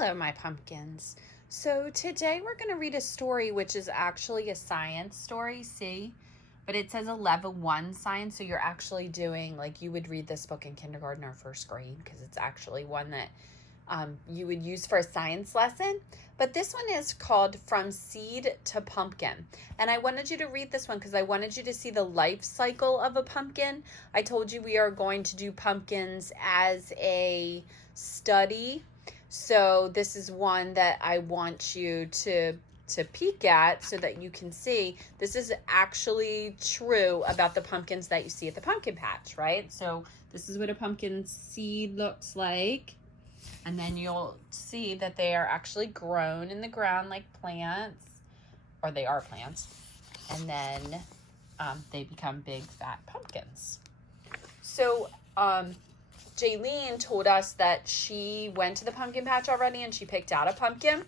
Hello, my pumpkins. So today we're going to read a story which is actually a science story, see? But it says a level 1 science, so you're actually doing, like, you would read this book in kindergarten or first grade because it's actually one that you would use for a science lesson. But this one is called From Seed to Pumpkin. And I wanted you to read this one because I wanted you to see the life cycle of a pumpkin. I told you we are going to do pumpkins as a study. So this is one that I want you to peek at so that you can see this is actually true about the pumpkins that you see at the pumpkin patch, right? So this is what a pumpkin seed looks like. And then you'll see that they are actually grown in the ground like plants, or they are plants. And then they become big, fat pumpkins. So Jaylene told us that she went to the pumpkin patch already and she picked out a pumpkin,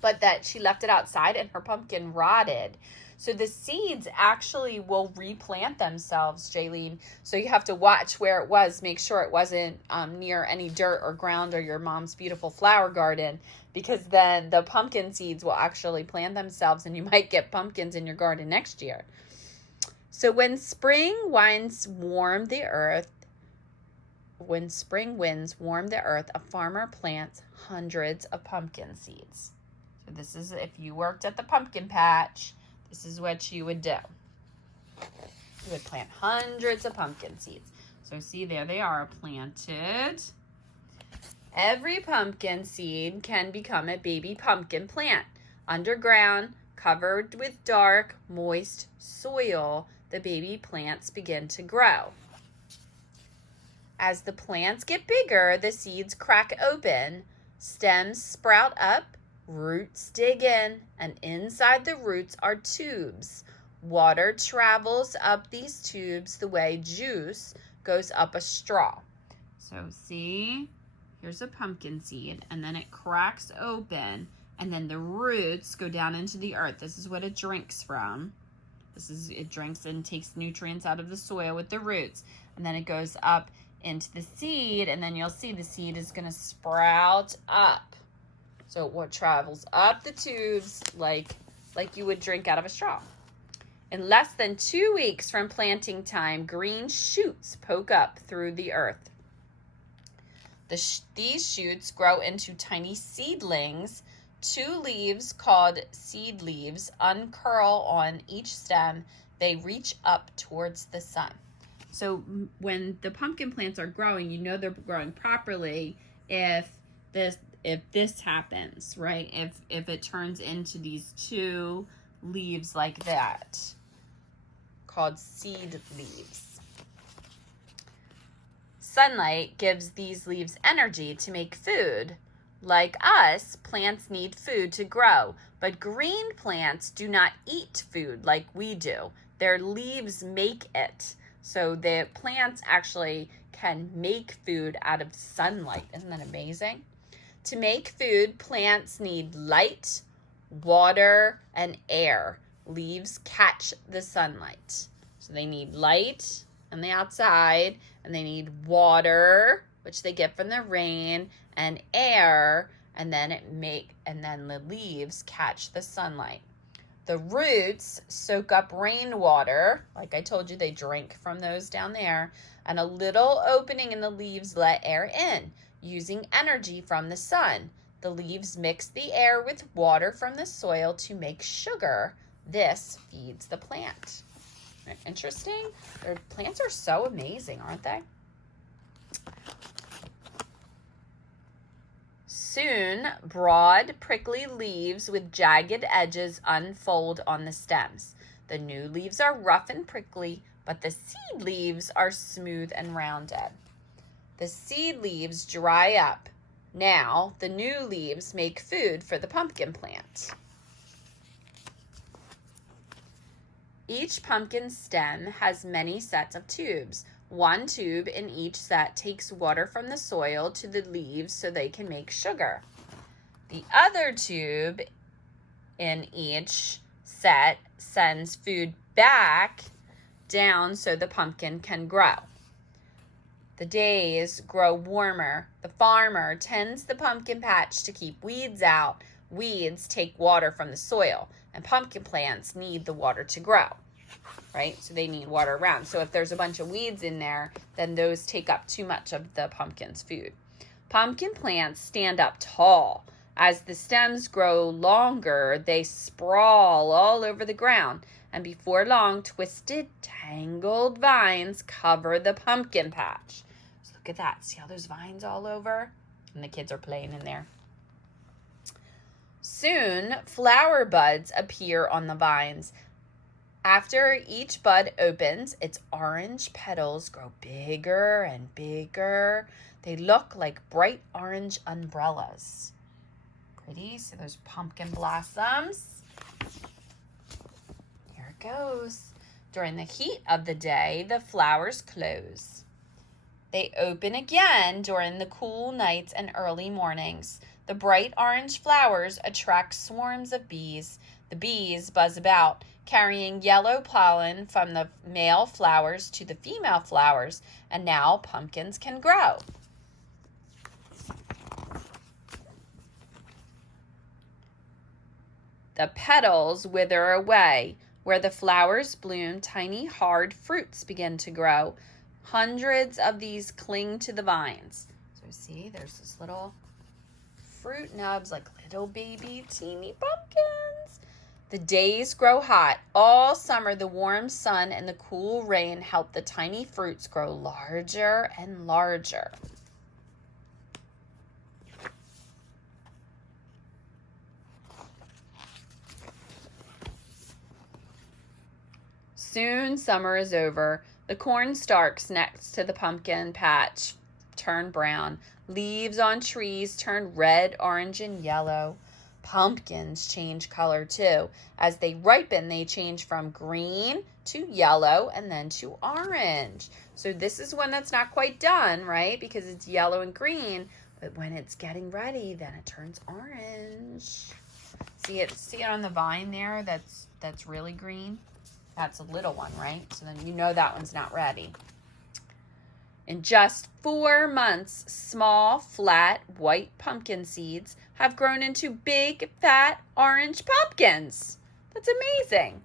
but that she left it outside and her pumpkin rotted. So the seeds actually will replant themselves, Jaylene. So you have to watch where it was. Make sure it wasn't near any dirt or ground or your mom's beautiful flower garden, because then the pumpkin seeds will actually plant themselves and you might get pumpkins in your garden next year. So when spring winds warm the earth, a farmer plants hundreds of pumpkin seeds. So this is, if you worked at the pumpkin patch, this is what you would do. You would plant hundreds of pumpkin seeds. So see, there they are planted. Every pumpkin seed can become a baby pumpkin plant. Underground, covered with dark, moist soil, the baby plants begin to grow. As the plants get bigger, the seeds crack open, stems sprout up, roots dig in, and inside the roots are tubes. Water travels up these tubes the way juice goes up a straw. So see, here's a pumpkin seed, and then it cracks open, and then the roots go down into the earth. This is what it drinks from. It drinks and takes nutrients out of the soil with the roots, and then it goes up into the seed, and then you'll see the seed is going to sprout up. So what travels up the tubes like you would drink out of a straw. In less than 2 weeks from planting time, green shoots poke up through the earth. These shoots grow into tiny seedlings. 2 leaves called seed leaves uncurl on each stem. They reach up towards the sun. So when the pumpkin plants are growing, you know they're growing properly if this happens, right? If it turns into these 2 leaves like that, called seed leaves. Sunlight gives these leaves energy to make food. Like us, plants need food to grow, but green plants do not eat food like we do. Their leaves make it. So the plants actually can make food out of sunlight. Isn't that amazing? To make food, plants need light, water, and air. Leaves catch the sunlight. So they need light on the outside, and they need water, which they get from the rain, and air, and then the leaves catch the sunlight. The roots soak up rainwater. Like I told you, they drink from those down there. And a little opening in the leaves let air in, using energy from the sun. The leaves mix the air with water from the soil to make sugar. This feeds the plant. Interesting? Their plants are so amazing, aren't they? Soon, broad, prickly leaves with jagged edges unfold on the stems. The new leaves are rough and prickly, but the seed leaves are smooth and rounded. The seed leaves dry up. Now, the new leaves make food for the pumpkin plant. Each pumpkin stem has many sets of tubes. 1 tube in each set takes water from the soil to the leaves so they can make sugar. The other tube in each set sends food back down so the pumpkin can grow. The days grow warmer. The farmer tends the pumpkin patch to keep weeds out. Weeds take water from the soil, and pumpkin plants need the water to grow, right? So they need water around. So if there's a bunch of weeds in there, then those take up too much of the pumpkin's food. Pumpkin plants stand up tall. As the stems grow longer, they sprawl all over the ground, and before long, twisted, tangled vines cover the pumpkin patch. So look at that. See how there's vines all over? And the kids are playing in there. Soon, flower buds appear on the vines. After each bud opens, its orange petals grow bigger and bigger. They look like bright orange umbrellas. Pretty. So there's pumpkin blossoms. Here it goes. During the heat of the day, the flowers close. They open again during the cool nights and early mornings. The bright orange flowers attract swarms of bees. The bees buzz about, carrying yellow pollen from the male flowers to the female flowers, and now pumpkins can grow. The petals wither away. Where the flowers bloom, tiny hard fruits begin to grow. Hundreds of these cling to the vines. So see, there's this little fruit nubs, like little baby teeny pumpkins. The days grow hot. All summer, the warm sun and the cool rain help the tiny fruits grow larger and larger. Soon summer is over. The corn stalks next to the pumpkin patch turn brown. Leaves on trees turn red, orange, and yellow. Pumpkins change color too. As they ripen, they change from green to yellow and then to orange. So this is when it's not quite done, right? Because it's yellow and green. But when it's getting ready, then it turns orange. See it on the vine there that's really green? That's a little one, right? So then you know that one's not ready. In just 4 months, small, flat, white pumpkin seeds have grown into big, fat, orange pumpkins. That's amazing.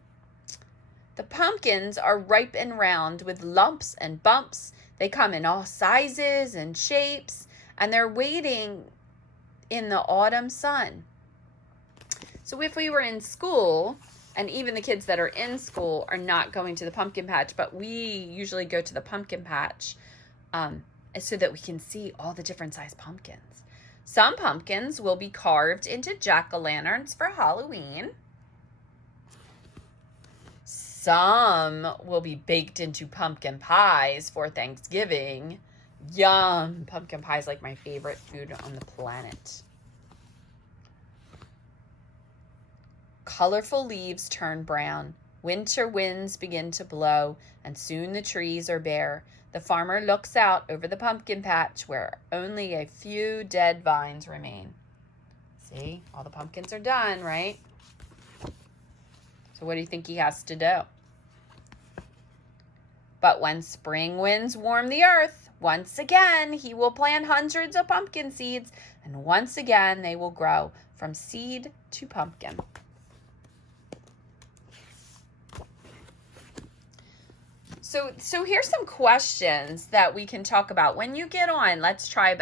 The pumpkins are ripe and round with lumps and bumps. They come in all sizes and shapes, and they're waiting in the autumn sun. So if we were in school, and even the kids that are in school are not going to the pumpkin patch, but we usually go to the pumpkin patch so that we can see all the different size pumpkins. Some pumpkins will be carved into jack-o'-lanterns for Halloween. Some will be baked into pumpkin pies for Thanksgiving. Yum! Pumpkin pie is like my favorite food on the planet. Colorful leaves turn brown. Winter winds begin to blow, and soon the trees are bare. The farmer looks out over the pumpkin patch where only a few dead vines remain. See, all the pumpkins are done, right? So what do you think he has to do? But when spring winds warm the earth, once again he will plant hundreds of pumpkin seeds, and once again they will grow from seed to pumpkin. So here's some questions that we can talk about. When you get on, let's try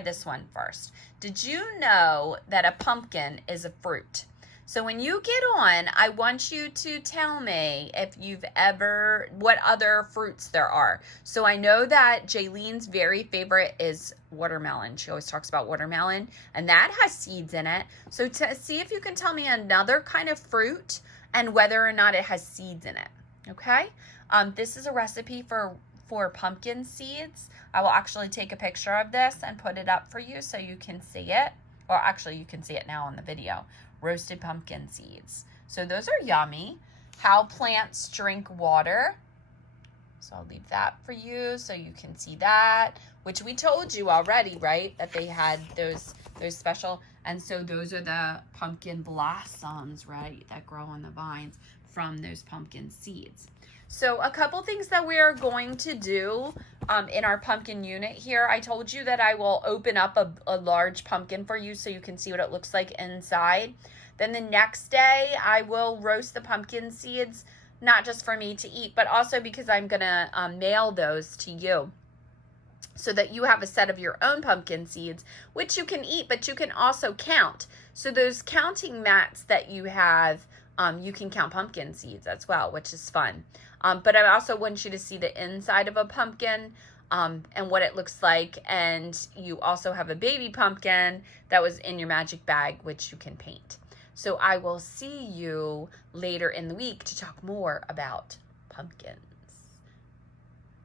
this one first. Did you know that a pumpkin is a fruit? So when you get on, I want you to tell me what other fruits there are. So I know that Jaylene's very favorite is watermelon. She always talks about watermelon, and that has seeds in it. So see if you can tell me another kind of fruit and whether or not it has seeds in it, okay? This is a recipe for pumpkin seeds. I will actually take a picture of this and put it up for you so you can see it. Or actually, you can see it now on the video. Roasted pumpkin seeds. So those are yummy. How plants drink water. So I'll leave that for you so you can see that, which we told you already, right? That they had those special, and so those are the pumpkin blossoms, right? That grow on the vines from those pumpkin seeds. So a couple things that we are going to do in our pumpkin unit here. I told you that I will open up a large pumpkin for you so you can see what it looks like inside. Then the next day I will roast the pumpkin seeds, not just for me to eat, but also because I'm going to mail those to you, so that you have a set of your own pumpkin seeds, which you can eat, but you can also count. So those counting mats that you have, you can count pumpkin seeds as well, which is fun. But I also want you to see the inside of a pumpkin and what it looks like. And you also have a baby pumpkin that was in your magic bag, which you can paint. So I will see you later in the week to talk more about pumpkins.